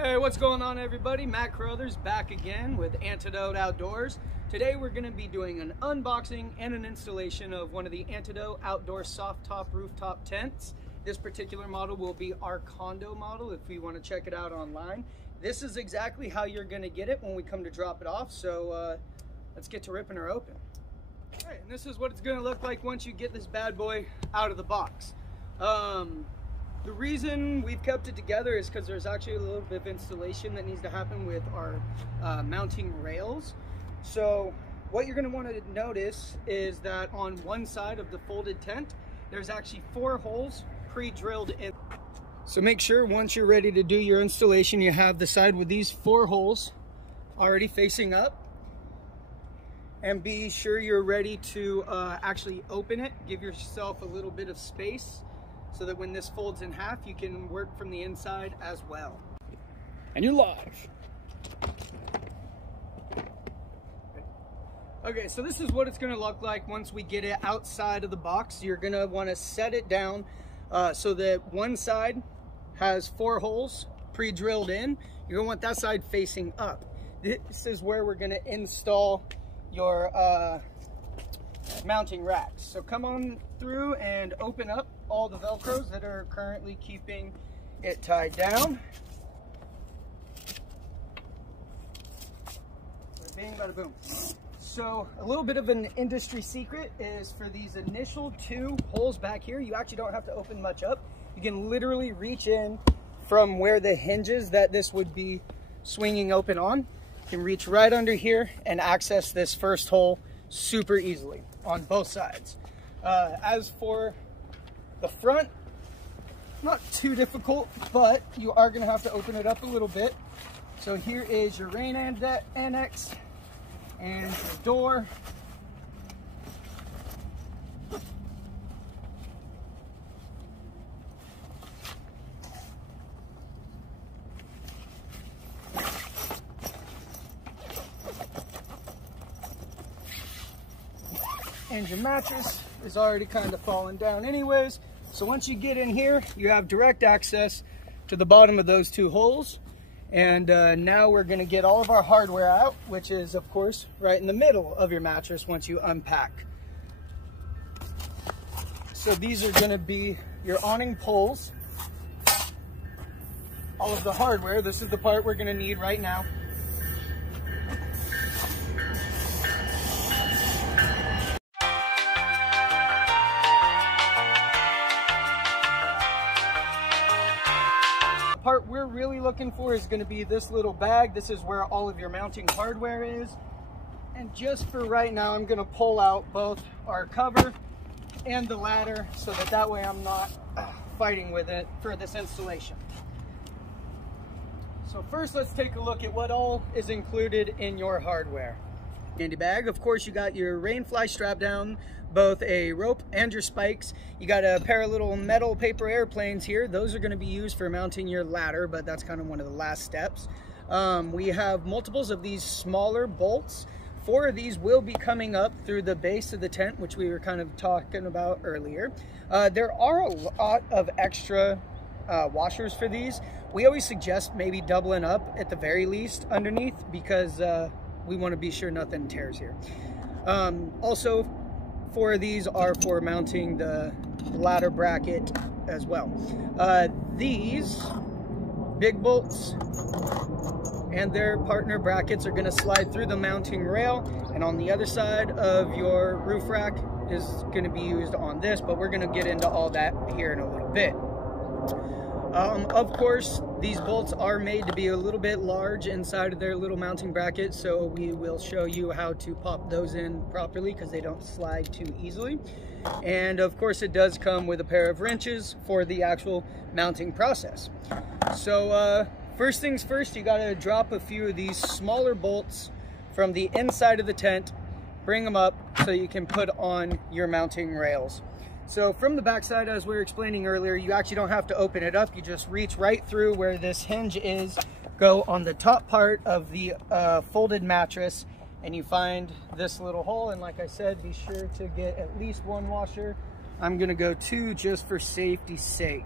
Hey, what's going on everybody? Matt Carruthers back again with Antidote Outdoors. Today we're going to be doing an unboxing and an installation of one of the Antidote Outdoors soft top rooftop tents. This particular model will be our condo model if you want to check it out online. This is exactly how you're going to get it when we come to drop it off, so let's get to ripping her open. All right, and this is what it's going to look like once you get this bad boy out of the box. The reason we've kept it together is because there's actually a little bit of installation that needs to happen with our mounting rails. So what you're going to want to notice is that on one side of the folded tent, there's actually 4 holes pre-drilled in. So make sure once you're ready to do your installation, you have the side with these 4 holes already facing up. And be sure you're ready to actually open it. Give yourself a little bit of space so that when this folds in half, you can work from the inside as well. And you're live. Okay, so this is what it's gonna look like once we get it outside of the box. You're gonna wanna set it down so that one side has 4 holes pre-drilled in. You're gonna want that side facing up. This is where we're gonna install your mounting racks. So come on through and open up all the Velcros that are currently keeping it tied down. Bada bing, bada boom. So a little bit of an industry secret is for these initial 2 holes back here, you actually don't have to open much up. You can literally reach in from where the hinges that this would be swinging open on. You can reach right under here and access this first hole super easily on both sides. As for the front, not too difficult, but you are going to have to open it up a little bit. So here is your rain annex and your door. And your mattress is already kind of falling down anyways. So once you get in here, you have direct access to the bottom of those 2 holes. And now we're gonna get all of our hardware out, which is of course right in the middle of your mattress once you unpack. So these are gonna be your awning poles. All of the hardware, this is the part we're gonna need right now. Part we're really looking for is going to be this little bag. This is where all of your mounting hardware is. And just for right now, I'm going to pull out both our cover and the ladder so that way I'm not fighting with it for this installation. So first, let's take a look at what all is included in your hardware. Handy bag, of course, you got your rain fly strap down, both a rope and your spikes. You got a pair of little metal paper airplanes here. Those are going to be used for mounting your ladder, but that's kind of one of the last steps. We have multiples of these smaller bolts. 4 of these will be coming up through the base of the tent, which we were kind of talking about earlier. There are a lot of extra washers for these. We always suggest maybe doubling up at the very least underneath because we want to be sure nothing tears here. Also, 4 of these are for mounting the ladder bracket as well. These big bolts and their partner brackets are going to slide through the mounting rail, and on the other side of your roof rack is going to be used on this, but we're going to get into all that here in a little bit. Of course, these bolts are made to be a little bit large inside of their little mounting bracket, so we will show you how to pop those in properly because they don't slide too easily. And of course, it does come with a pair of wrenches for the actual mounting process. So first things first, you got to drop a few of these smaller bolts from the inside of the tent, bring them up so you can put on your mounting rails. So from the backside, as we were explaining earlier, you actually don't have to open it up. You just reach right through where this hinge is, go on the top part of the folded mattress, and you find this little hole. And like I said, be sure to get at least 1 washer. I'm gonna go 2 just for safety's sake.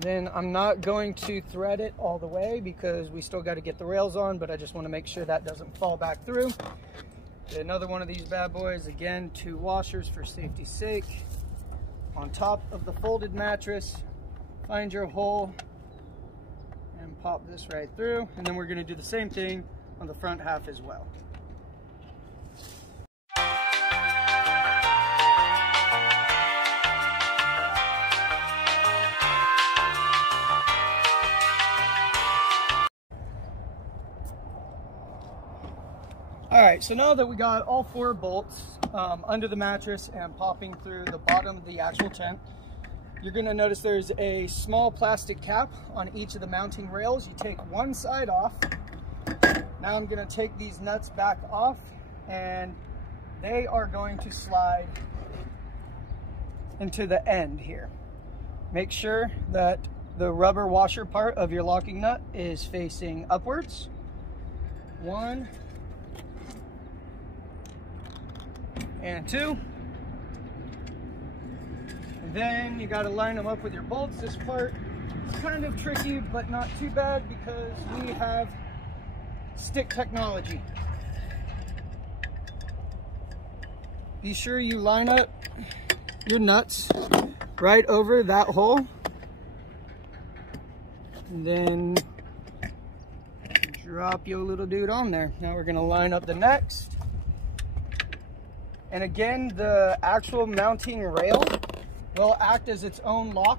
Then I'm not going to thread it all the way because we still got to get the rails on, but I just want to make sure that doesn't fall back through. Get another one of these bad boys. Again, 2 washers for safety's sake. On top of the folded mattress, find your hole and pop this right through. And then we're going to do the same thing on the front half as well. All right, so now that we got all 4 bolts under the mattress and popping through the bottom of the actual tent, you're gonna notice there's a small plastic cap on each of the mounting rails. You take one side off. Now I'm gonna take these nuts back off and they are going to slide into the end here. Make sure that the rubber washer part of your locking nut is facing upwards. 1 and 2. And then you got to line them up with your bolts. This part is kind of tricky, but not too bad because we have stick technology. Be sure you line up your nuts right over that hole. And then drop your little dude on there. Now we're going to line up the next. And again, the actual mounting rail will act as its own lock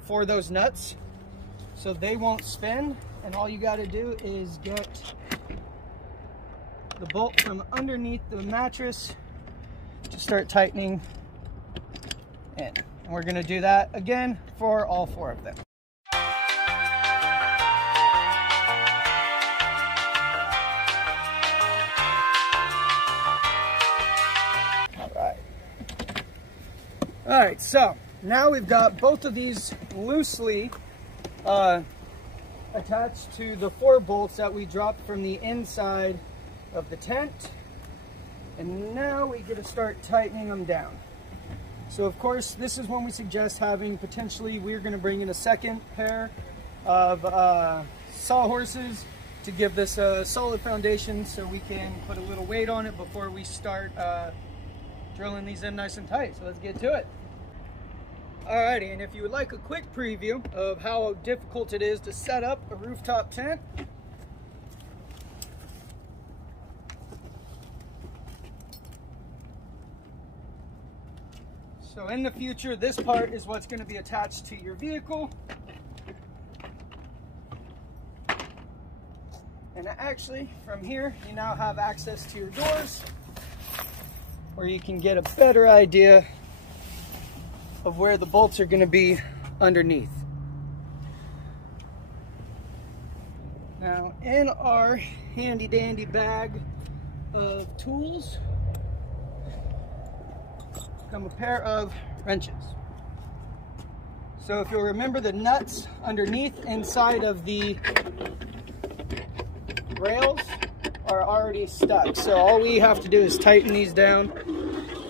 for those nuts, so they won't spin. And all you got to do is get the bolt from underneath the mattress to start tightening in. And we're going to do that again for all 4 of them. All right, so now we've got both of these loosely attached to the 4 bolts that we dropped from the inside of the tent. And now we get to start tightening them down. So of course, this is when we suggest having potentially, we're gonna bring in a second pair of sawhorses to give this a solid foundation so we can put a little weight on it before we start drilling these in nice and tight. So let's get to it. Alrighty, and if you would like a quick preview of how difficult it is to set up a rooftop tent, so in the future, this part is what's going to be attached to your vehicle. And actually, from here, you now have access to your doors, where you can get a better idea of where the bolts are going to be underneath. Now, in our handy dandy bag of tools come a pair of wrenches. So if you'll remember, the nuts underneath inside of the rails are already stuck. So all we have to do is tighten these down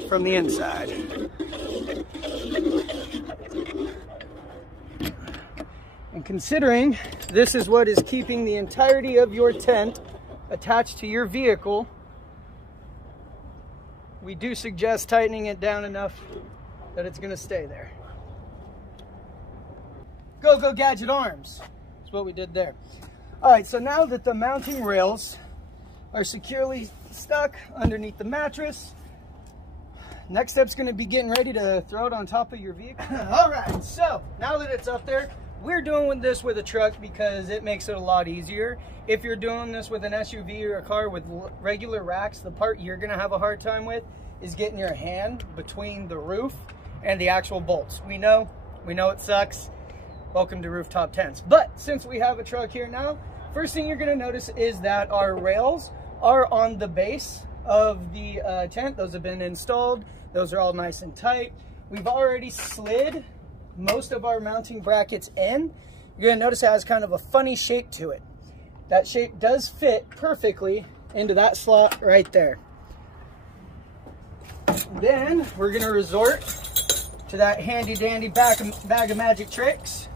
from the inside. And considering this is what is keeping the entirety of your tent attached to your vehicle, we do suggest tightening it down enough that it's going to stay there. Go gadget arms. That's what we did there. All right, so now that the mounting rails are securely stuck underneath the mattress, next step's going to be getting ready to throw it on top of your vehicle. All right, so now that it's up there, we're doing this with a truck because it makes it a lot easier. If you're doing this with an SUV or a car with regular racks, the part you're going to have a hard time with is getting your hand between the roof and the actual bolts. We know it sucks. Welcome to Rooftop Tents. But since we have a truck here now, first thing you're going to notice is that our rails are on the base of the tent. Those have been installed. Those are all nice and tight. We've already slid most of our mounting brackets in. You're going to notice it has kind of a funny shape to it. That shape does fit perfectly into that slot right there. Then we're going to resort to that handy dandy bag of magic tricks.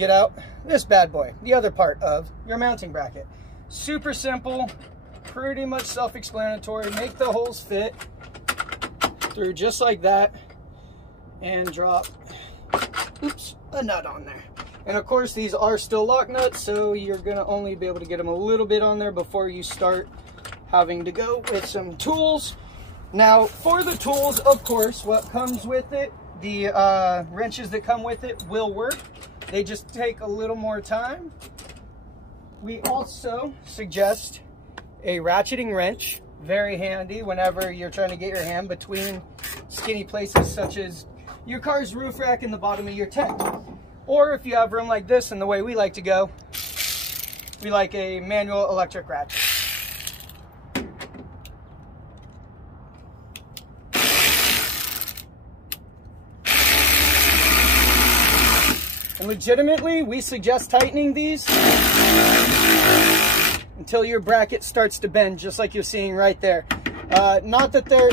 get out this bad boy, the other part of your mounting bracket. Super simple, pretty much self-explanatory. Make the holes fit through just like that and drop, oops, a nut on there. And of course these are still lock nuts, so you're gonna only be able to get them a little bit on there before you start having to go with some tools. Now for the tools, of course, what comes with it, the wrenches that come with it will work. They just take a little more time. We also suggest a ratcheting wrench, very handy whenever you're trying to get your hand between skinny places such as your car's roof rack and the bottom of your tent. Or if you have room like this, and the way we like to go, we like a manual electric ratchet. And legitimately, we suggest tightening these until your bracket starts to bend, just like you're seeing right there. Not that there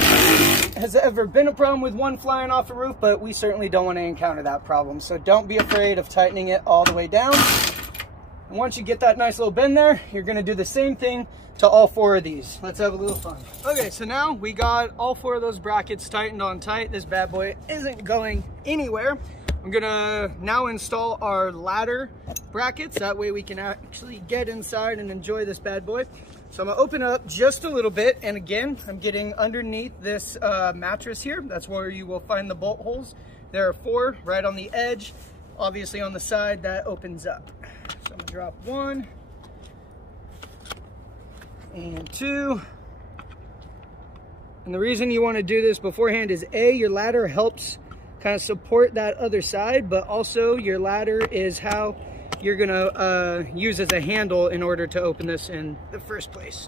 has ever been a problem with one flying off a roof, but we certainly don't want to encounter that problem. So don't be afraid of tightening it all the way down. And once you get that nice little bend there, you're going to do the same thing to all 4 of these. Let's have a little fun. Okay, so now we got all 4 of those brackets tightened on tight. This bad boy isn't going anywhere. I'm gonna now install our ladder brackets. That way we can actually get inside and enjoy this bad boy. So I'm gonna open it up just a little bit. And again, I'm getting underneath this mattress here. That's where you will find the bolt holes. There are 4 right on the edge. Obviously on the side that opens up. So I'm gonna drop 1 and 2. And the reason you wanna do this beforehand is A, your ladder helps kind of support that other side, but also your ladder is how you're gonna use as a handle in order to open this in the first place.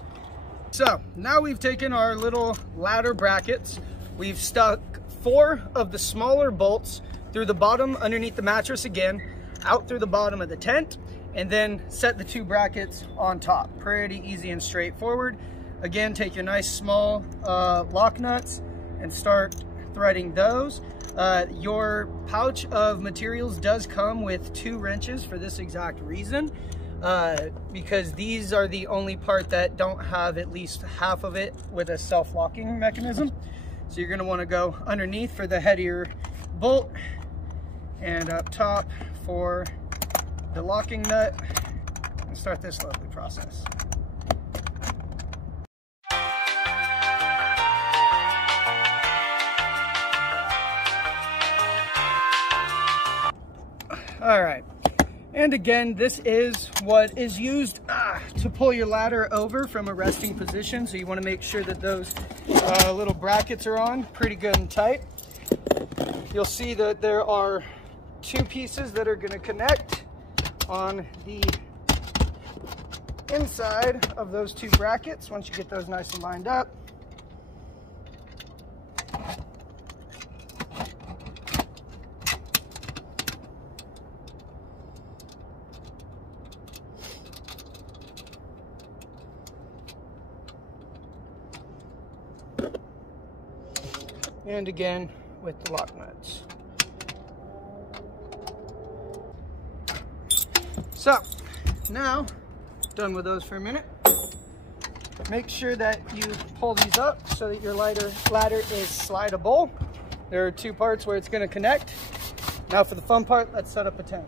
So now we've taken our little ladder brackets, we've stuck 4 of the smaller bolts through the bottom underneath the mattress again, out through the bottom of the tent, and then set the 2 brackets on top. Pretty easy and straightforward. Again, take your nice small lock nuts and start threading those. Your pouch of materials does come with 2 wrenches for this exact reason, because these are the only part that don't have at least half of it with a self-locking mechanism. So you're going to want to go underneath for the head of your bolt and up top for the locking nut, and start this lovely process. All right, and again, this is what is used to pull your ladder over from a resting position. So you want to make sure that those little brackets are on pretty good and tight. You'll see that there are 2 pieces that are going to connect on the inside of those 2 brackets. Once you get those nice and lined up, and again with the lock nuts. So now, done with those for a minute, make sure that you pull these up so that your ladder is slidable. There are 2 parts where it's going to connect. Now for the fun part, let's set up a tent.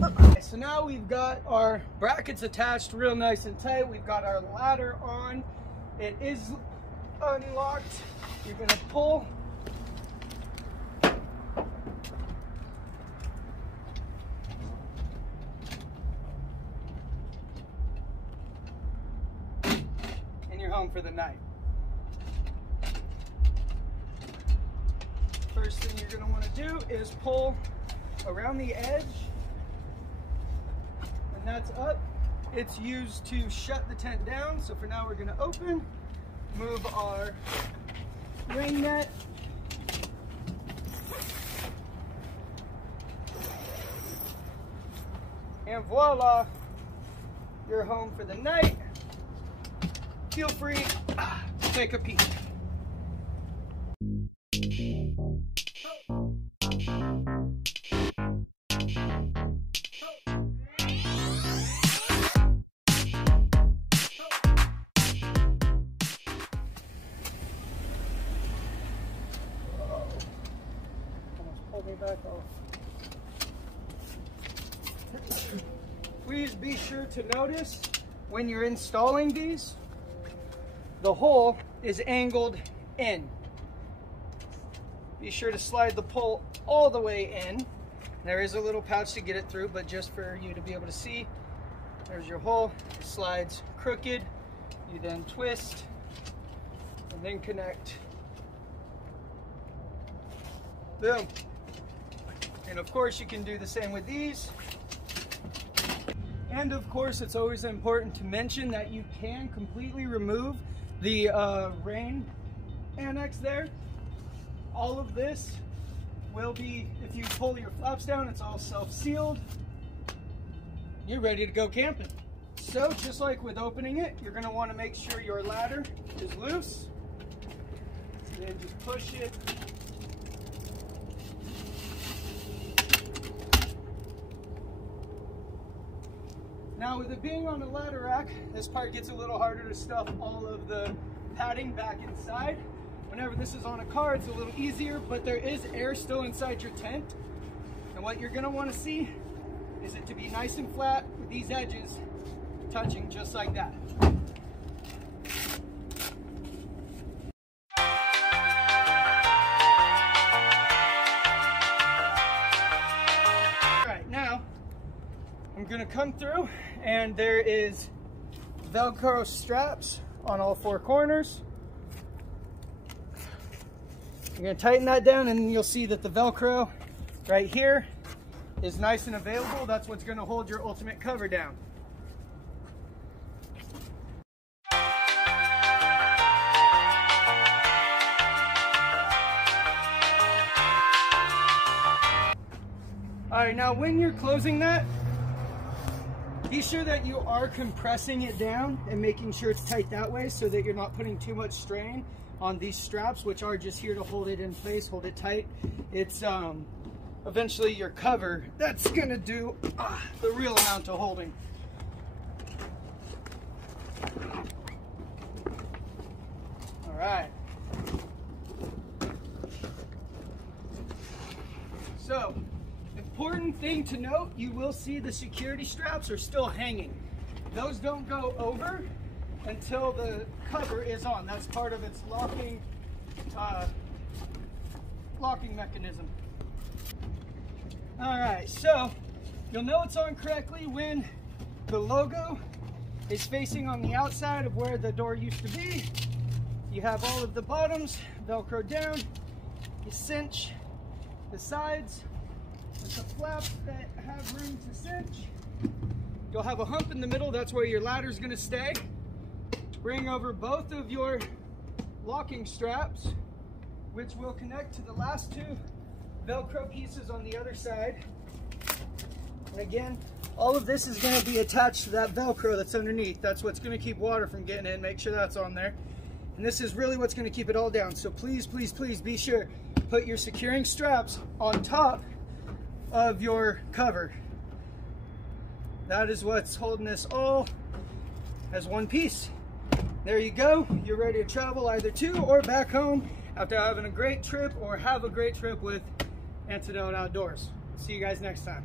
Okay, so now we've got our brackets attached real nice and tight. We've got our ladder on. It is unlocked. You're going to pull and you're home for the night. First thing you're going to want to do is pull around the edge, and that's up. It's used to shut the tent down. So for now we're going to open, move our rain net, and voila, you're home for the night. Feel free to take a peek. Let me back off. Please be sure to notice when you're installing these, the hole is angled in. Be sure to slide the pole all the way in. There is a little pouch to get it through, but just for you to be able to see, there's your hole. It slides crooked. You then twist and then connect. Boom. And of course you can do the same with these. And of course it's always important to mention that you can completely remove the rain annex there. All of this will be, if you pull your flaps down, it's all self-sealed. You're ready to go camping. So just like with opening it, you're going to want to make sure your ladder is loose. And then just push it. Now with it being on a ladder rack, this part gets a little harder to stuff all of the padding back inside. Whenever this is on a car, it's a little easier, but there is air still inside your tent. And what you're going to want to see is it to be nice and flat with these edges touching just like that. All right, now I'm going to come through and there is Velcro straps on all four corners. You're going to tighten that down and you'll see that the Velcro right here is nice and available. That's what's going to hold your ultimate cover down. All right, now when you're closing that, be sure that you are compressing it down and making sure it's tight that way so that you're not putting too much strain on these straps, which are just here to hold it in place, hold it tight. It's eventually your cover that's gonna do the real amount of holding. All right. So, important thing to note, you will see the security straps are still hanging. Those don't go over until the cover is on. That's part of its locking mechanism. All right, so you'll know it's on correctly when the logo is facing on the outside of where the door used to be. You have all of the bottoms Velcro down. You cinch the sides with the flaps that have room to cinch. You'll have a hump in the middle. That's where your ladder is going to stay. Bring over both of your locking straps, which will connect to the last two Velcro pieces on the other side. And again, all of this is going to be attached to that Velcro that's underneath. That's what's going to keep water from getting in. Make sure that's on there. And this is really what's going to keep it all down. So please, please, please be sure, put your securing straps on top of your cover. That is what's holding this all as one piece. There you go. You're ready to travel either to or back home after having a great trip, or have a great trip with Antidote Outdoors. See you guys next time.